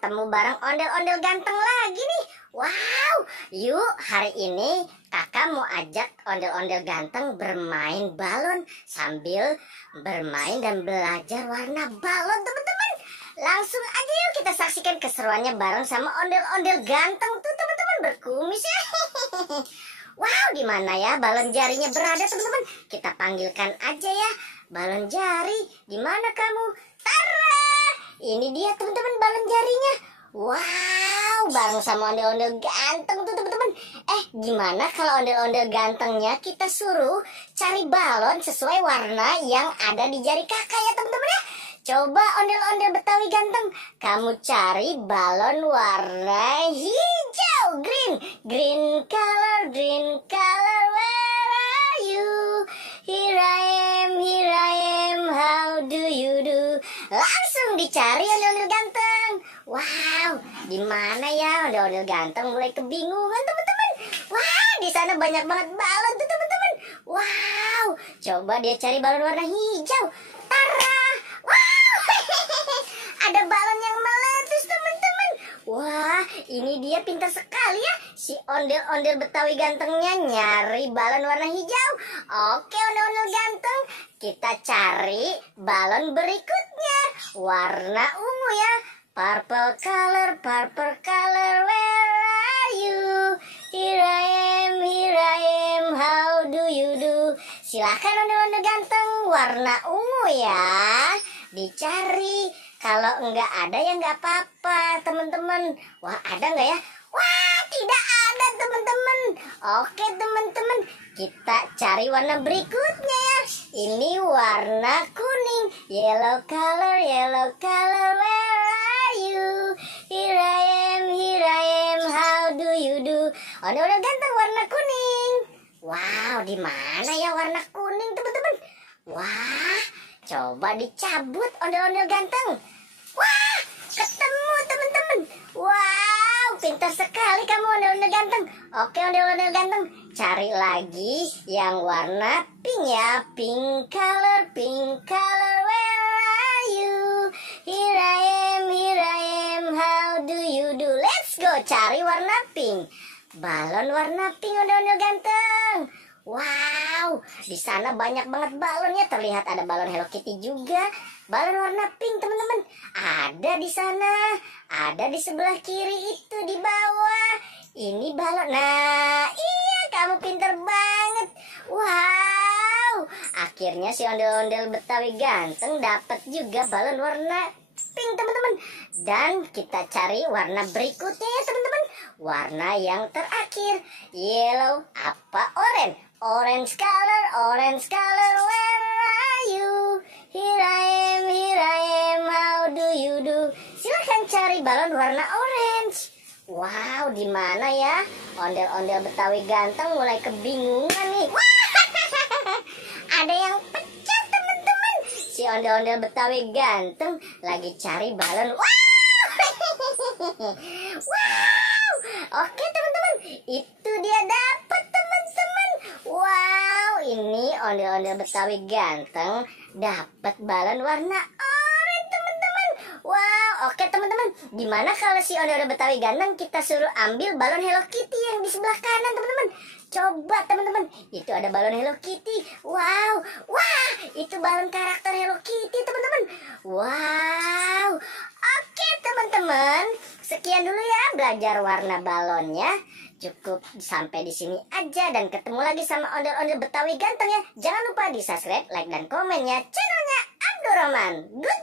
ketemu bareng ondel-ondel ganteng lagi nih. Wow, yuk hari ini kakak mau ajak ondel-ondel ganteng bermain balon sambil bermain dan belajar warna balon, teman-teman. Langsung aja yuk kita saksikan keseruannya bareng sama ondel-ondel ganteng tuh, teman-teman, berkumis ya. Wow, di mana ya balon jarinya berada, teman-teman? Kita panggilkan aja ya. Balon jari, di mana kamu? Tara! Ini dia, teman-teman, balon jarinya. Wow, bareng sama ondel-ondel ganteng tuh, teman-teman. Gimana kalau ondel-ondel gantengnya kita suruh cari balon sesuai warna yang ada di jari kakak ya, teman-teman ya. Coba ondel-ondel Betawi ganteng, kamu cari balon warna hijau, green color, where are you? Here I am, how do you do? Langsung dicari ondel-ondel ganteng. Wow, di mana ya ondel-ondel ganteng? Mulai kebingungan, teman-teman. Wah, di sana banyak banget balon tuh, teman-teman. Wow, coba dia cari balon warna hijau. Tara! Wow, ada balon yang meletus, teman-teman. Wah, ini dia pintar sekali ya, si ondel-ondel Betawi gantengnya nyari balon warna hijau. Oke, ondel-ondel ganteng, kita cari balon berikutnya, warna ungu ya. Purple color, where are you? Here I am, how do you do? Silahkan ondel-ondel ganteng, warna ungu ya, dicari. Kalau enggak ada ya enggak apa-apa, teman-teman. Wah, ada enggak ya? Wah, tidak ada, teman-teman. Oke, teman-teman, kita cari warna berikutnya ya. Ini warna kuning, yellow color, where are you? Here I am, how do you do? Ondel-ondel ganteng warna kuning. Wow, di mana ya warna kuning, teman-teman? Wah, coba dicabut ondel-ondel ganteng. Wah, ketemu, teman-teman. Wow, pintar sekali kamu ondel-ondel ganteng. Oke, ondel-ondel ganteng, cari lagi yang warna pink ya. Pink color, where are you? Here I am, how do you do? Let's go, cari warna pink. Balon warna pink, ondel-ondel ganteng. Wow, di sana banyak banget balonnya. Terlihat ada balon Hello Kitty juga. Balon warna pink, teman-teman. Ada di sana. Ada di sebelah kiri itu, di bawah. Ini balon. Nah, iya, kamu pinter banget. Wow, akhirnya si ondel-ondel Betawi ganteng dapat juga balon warna pink, teman-teman. Dan kita cari warna berikutnya ya, teman-teman. Warna yang terakhir, yellow apa orange color, where are you? Here I am, how do you do? Silahkan cari balon warna orange. Wow, di mana ya ondel-ondel Betawi ganteng? Mulai kebingungan nih. Wah, ada yang pecah, teman-teman. Si ondel-ondel Betawi ganteng lagi cari balon. Wow, wow. Oke, teman-teman, itu dia dapat, teman-teman. Wow, ini ondel-ondel Betawi ganteng dapat balon warna oranye, teman-teman. Wow, oke, teman-teman, gimana kalau si ondel-ondel Betawi ganteng kita suruh ambil balon Hello Kitty yang di sebelah kanan, teman-teman? Coba, teman-teman, itu ada balon Hello Kitty. Wow, wah, itu balon karakter Hello Kitty, teman-teman. Wow, oke, teman-teman, sekian dulu ya belajar warna balonnya. Cukup sampai di sini aja, dan ketemu lagi sama ondel-ondel Betawi ganteng ya. Jangan lupa di subscribe, like, dan komennya channelnya Abdurrahman. Good